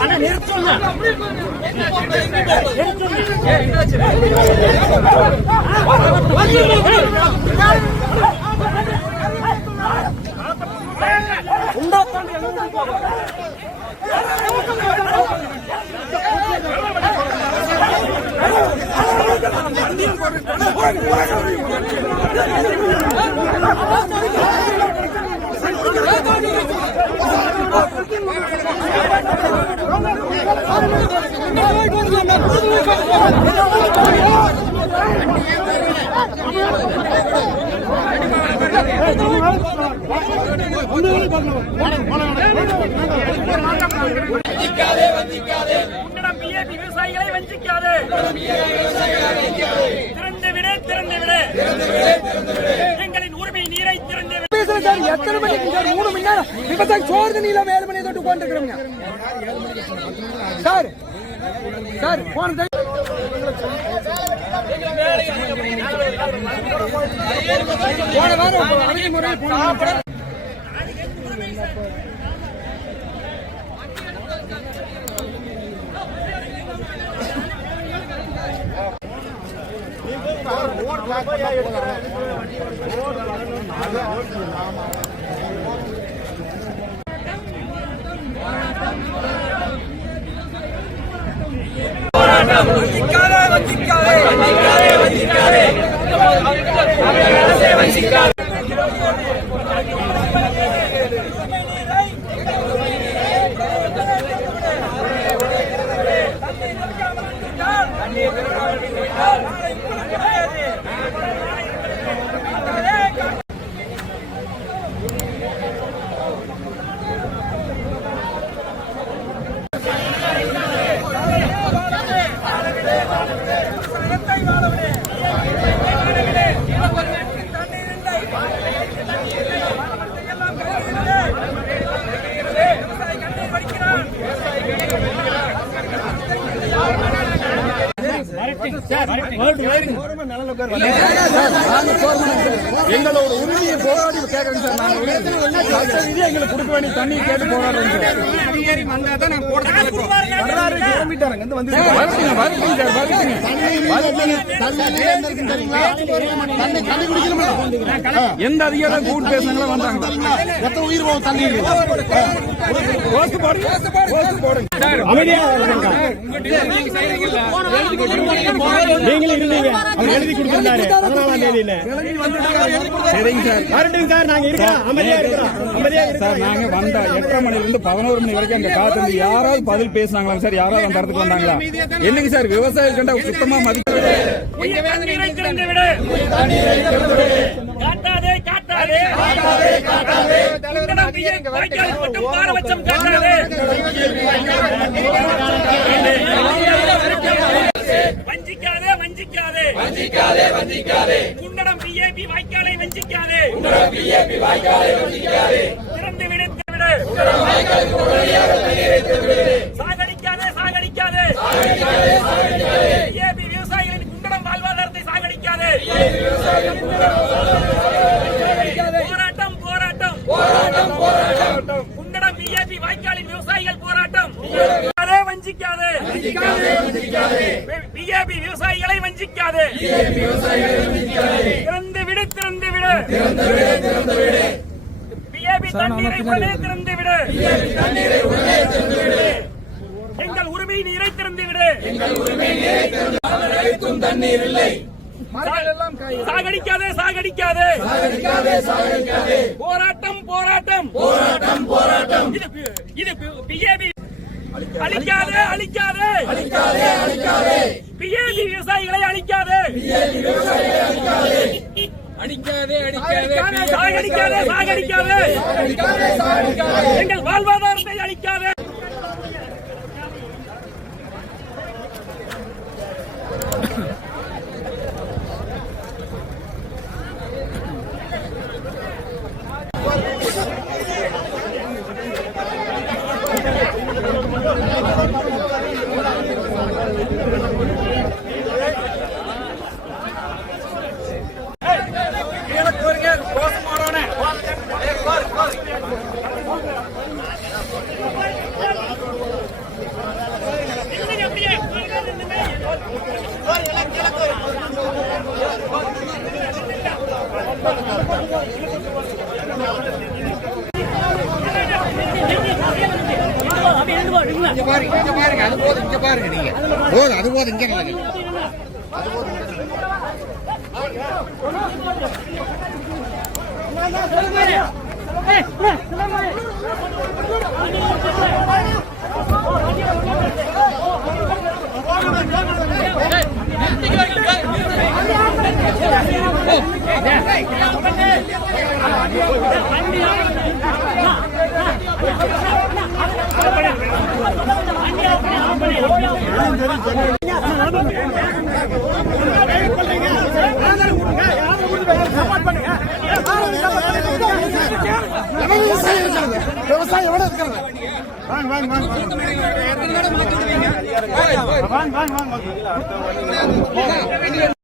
அண்ணா நிறுத்துங்க. உன்னிடம் பிஏபி விவசாயிகளை வஞ்சிக்காதே. திறந்து விடு திறந்து விடு எங்களின் உரிமை நீரை திறந்து விடு பேசுறேன் சார் எத்தனை மணிக்கு சார் மூணு மணி நேரம் விவசாயி சோறு தண்ணியில ஏழு மணி தொட்டு உட்காந்துருக்கிறோங்க சார் சார் போன போன வாரம் அணுகுமுறை போன Mexicano. எங்களோட எங்களுக்கு கொடுக்க வேண்டிய தண்ணி கேட்டு போராடுறோம் வரட்டுங்க வரட்டுங்க வரட்டுங்க எந்த அதிகாரம் கூட்டு பேசுனாங்களோ வந்தாங்க எத்தனை உயிர் போகும் தண்ணி ஓட்டு போடுங்க ஓட்டு போடுங்க அமைதியா நீங்களும் இருந்தீங்க. அவர் எழுதி கொடுத்திருந்தாரு. பதினாலாம் தேதியில. சரிங்க சார். வரட்டும் சார் நாங்க இருக்கிறோம் அமைதியா சார் நாங்க வந்த எட்டரை மணில இருந்து பதினோரு மணி வரைக்கும் அங்க காத்திருந்து யாராவது பதில் பேசுனாங்களா சார்? யாராவது அந்த இடத்துக்கு வந்தாங்களா? என்னங்க சார் விவசாயிகள் கண்டா சுத்தமா மதிக்க உயிர் தண்ணீரை திறந்து விடு. காட்டாதே காட்டாதே. உன்னிடம் பிஏபி வாய்க்கால் மட்டும் பாரபட்சம் காட்டாதே. வஞ்சிக்காதே வஞ்சிக்காதே. வஞ்சிக்காதே வஞ்சிக்காதே. உன்னிடம் பிஏபி வாய்க்காலை வஞ்சிக்காதே. உன்னிடம் பிஏபி வாய்க்காலை வஞ்சிக்காதே. திறந்து விடு. திறந்து விடு. சாகடிக்காதே சாகடிக்காதே. பிஏபி விவசாயிகளின் குண்டடம் வாழ்வாதாரத்தை சாகடிக்காதே. போராட்டம் போராட்டம். போராட்டம் போராட்டம். குண்டடம் பிஏபி வாய்க்காலின் விவசாயிகள் போராட்டம். வஞ்சிக்காதே வஞ்சிக்காதே. பிஏபி விவசாயிகளை வஞ்சிக்காதே. திறந்து விடு திறந்து விடு. பிஏபி தண்ணீரை உடனே திறந்து விடு. எங்கள் உரிமை நீரை திறந்து விடு. சாகடிக்காதே சாகடிக்காதே போராட்டம் போராட்டம். போராட்டம் போராட்டம். இது பி- பிஏபி அழிக்காதே. அழிக்காதே அழிக்காதே. அழிக்காதே. பிஏபி விவசாயிகளை அழிக்காதே. அடிக்காதே அடிக்காதே சாகடிக்காதே சாகடிக்காதே. எங்கள் வாழ்வாதாரத்தை இங்க பாருங்க இங்க பாருங்க. அது போது இங்க பாருங்க. நீங்க போது அது போது இங்க நில்லுங்க அது போது இங்க நில்லுங்க விவசாயம் எவ்வளவு இருக்கிறது வாங்க வாங்க வாங்க வாங்க வாங்க வாங்க.